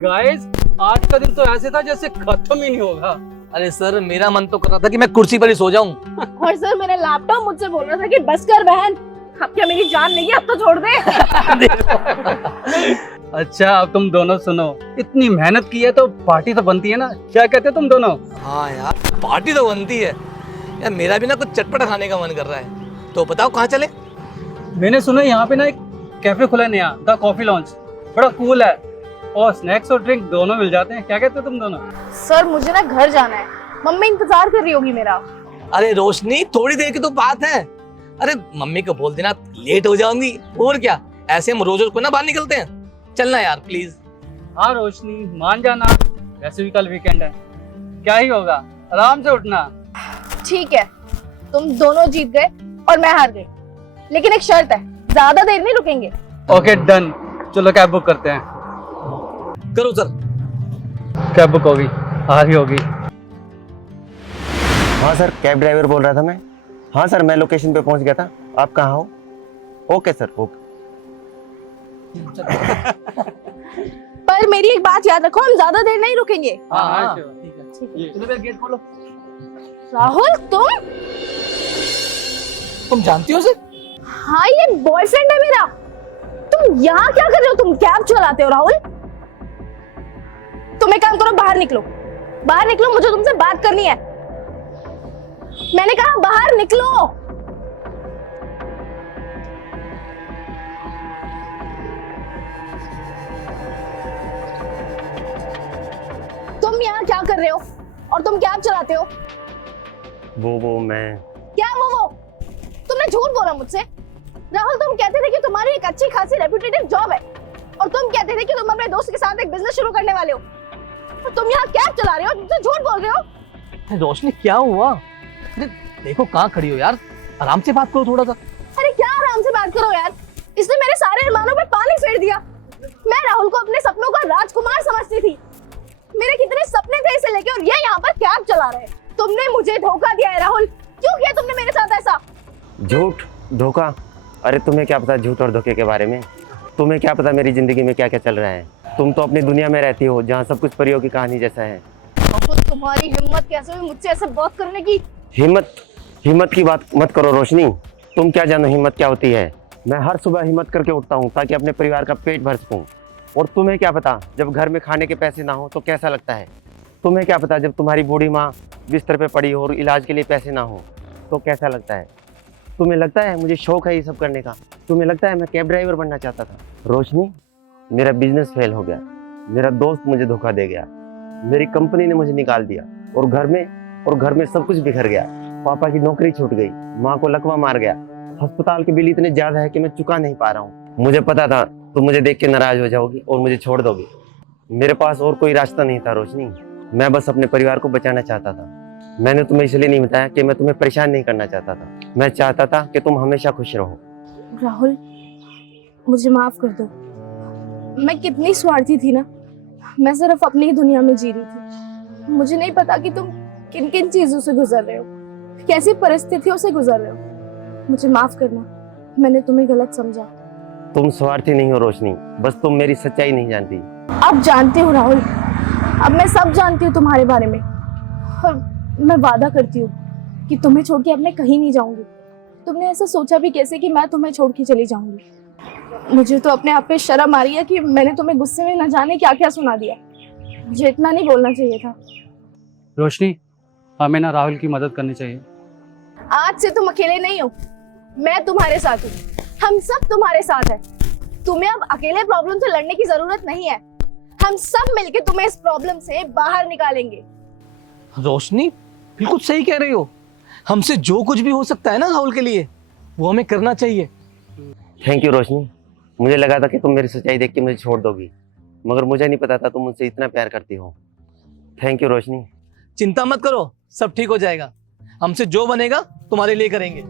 Guys, आज का दिन तो ऐसे था जैसे खत्म ही नहीं होगा। अरे सर, मेरा मन तो कर रहा था कि मैं कुर्सी पर ही सो जाऊं। और सर मेरा लैपटॉप मुझसे बोल रहा था कि बस कर बहन, अब क्या मेरी जान नहीं है, अब तो छोड़ दे। अच्छा, अब तुम दोनों सुनो, इतनी मेहनत की है तो पार्टी तो बनती है ना, क्या कहते हो तुम दोनों? हाँ यार, पार्टी तो बनती है यार। मेरा भी ना कुछ चटपटा खाने का मन कर रहा है, तो बताओ कहाँ चले? मैंने सुना यहाँ पे ना एक कैफे खुला है नया, द कॉफी लॉन्च, बड़ा कूल है और स्नैक्स और ड्रिंक दोनों मिल जाते हैं। क्या कहते हो तुम दोनों? सर मुझे ना घर जाना है, मम्मी इंतजार कर रही होगी मेरा। अरे रोशनी, थोड़ी देर की तो बात है। अरे मम्मी को बोल देना लेट हो जाऊंगी, और क्या, ऐसे हम रोज रोज को ना बाहर निकलते हैं। चलना यार प्लीज। हाँ रोशनी, मान जाना, वैसे भी कल वीकेंड है, क्या ही होगा, आराम से उठना। ठीक है, तुम दोनों जीत गए और मैं हार गई, लेकिन एक शर्त है, ज्यादा देर नहीं रुकेंगे। ओके डन, चलो कैब बुक करते हैं। करो सर। कैब बुक होगी, आ रही होगी। हाँ सर, कैब ड्राइवर बोल रहा था मैं। हाँ सर, मैं लोकेशन पे पहुंच गया था। आप कहाँ हो? Okay sir, okay. पर मेरी एक बात याद रखो, हम ज्यादा देर नहीं रुकेंगे। हाँ, ठीक है। चलो गेट खोलो। राहुल तुम जानती हो उसे? हाँ, ये बॉयफ्रेंड है मेरा। तुम यहाँ क्या कर रहे हो? तुम कैब चलाते हो राहुल? तुम एक काम करो, बाहर निकलो, बाहर निकलो, मुझे तुमसे बात करनी है। मैंने कहा बाहर निकलो। तुम यहाँ क्या कर रहे हो और तुम कैब चलाते हो? वो मैं क्या वो? तुमने झूठ बोला मुझसे। राहुल, तुम कहते थे कि तुम्हारी एक अच्छी खासी रेप्यूटेड जॉब है और तुम कहते थे कि तुम अपने दोस्त के साथ एक बिजनेस शुरू करने वाले हो, और तुम यहाँ कैब चला रहे हो, तुम झूठ बोल रहे हो। रोशनी क्या हुआ? अरे देखो कहाँ खड़ी हो यार, आराम से बात करो थोड़ा सा। अरे क्या आराम से बात करो यार, इसने मेरे सारे अरमानों पे पानी फेर दिया। मैं राहुल को अपने सपनों का राजकुमार समझती थी, मेरे कितने सपने थे इसे लेके, और ये यहाँ पर कैब चला रहे हैं। तुमने मुझे धोखा दिया है राहुल, क्यों किया तुमने मेरे साथ ऐसा? झूठ धोखा? अरे तुम्हें क्या पता झूठ और धोखे के बारे में? तुम्हें क्या पता मेरी जिंदगी में क्या क्या चल रहा है? तुम तो अपनी दुनिया में रहती हो जहाँ सब कुछ परियों की कहानी जैसा है। राहुल, तुम्हारी हिम्मत कैसे हुई मुझसे ऐसे बात करने की? हिम्मत की बात मत करो रोशनी। तुम क्या जानो हिम्मत क्या होती है? मैं हर सुबह हिम्मत करके उठता हूँ ताकि अपने परिवार का पेट भर सकूँ। और तुम्हें क्या पता जब घर में खाने के पैसे ना हो तो कैसा लगता है? तुम्हें क्या पता जब तुम्हारी बूढ़ी माँ बिस्तर पे पड़ी हो और इलाज के लिए पैसे ना हो तो कैसा लगता है? तुम्हें लगता है मुझे शौक है ये सब करने का? तुम्हें लगता है मैं कैब ड्राइवर बनना चाहता था? रोशनी, मेरा बिजनेस फेल हो गया, मेरा दोस्त मुझे धोखा दे गया, मेरी कंपनी ने मुझे निकाल दिया, और घर में सब कुछ बिखर गया। पापा की नौकरी छूट गई, माँ को लकवा मार गया, अस्पताल के बिल इतने ज्यादा है कि मैं चुका नहीं पा रहा हूँ। मुझे पता था तुम मुझे देख के नाराज हो जाओगी और मुझे छोड़ दोगी। मेरे पास और कोई रास्ता नहीं था रोशनी, मैं बस अपने परिवार को बचाना चाहता था। मैंने तुम्हें इसलिए नहीं बताया कि मैं तुम्हें परेशान नहीं करना चाहता था, मैं चाहता था कि तुम हमेशा खुश रहो। राहुल, मुझे माफ कर दो, मैं कितनी स्वार्थी थी ना। मैं सिर्फ अपनी ही दुनिया में जी रही थी, मुझे नहीं पता कि तुम किन किन चीजों से गुजर रहे हो, कैसी परिस्थितियों से गुजर रहे हो। मुझे माफ करना, मैंने तुम्हें गलत समझा। तुम स्वार्थी नहीं हो रोशनी, बस तुम मेरी सच्चाई नहीं जानती। अब जानती हूँ राहुल, अब मैं सब जानती हूँ तुम्हारे बारे में, और मैं वादा करती हूँ कि तुम्हें छोड़ के अब मैं कहीं नहीं जाऊंगी। तुमने ऐसा सोचा भी कैसे कि मैं तुम्हें छोड़ के चली जाऊंगी? मुझे तो अपने आप पे शर्म आ रही है कि मैंने तुम्हें गुस्से में न जाने क्या क्या सुना दिया। मुझे इतना नहीं बोलना चाहिए था। रोशनी, हमें ना राहुल की मदद करनी चाहिए। आज से तुम अकेले नहीं हो, मैं तुम्हारे साथ हूँ, हम सब तुम्हारे साथ हैं। तुम्हें अब अकेले प्रॉब्लम से लड़ने की जरूरत नहीं है, हम सब मिलके तुम्हें इस प्रॉब्लम से बाहर निकालेंगे। रोशनी बिल्कुल सही कह रही हो, हमसे जो कुछ भी हो सकता है ना राहुल के लिए, वो हमें करना चाहिए। थैंक यू रोशनी, मुझे लगा था कि तुम मेरी सच्चाई देख के मुझे छोड़ दोगी, मगर मुझे नहीं पता था तुम मुझसे इतना प्यार करती हो। थैंक यू रोशनी। चिंता मत करो, सब ठीक हो जाएगा, हमसे जो बनेगा तुम्हारे लिए करेंगे।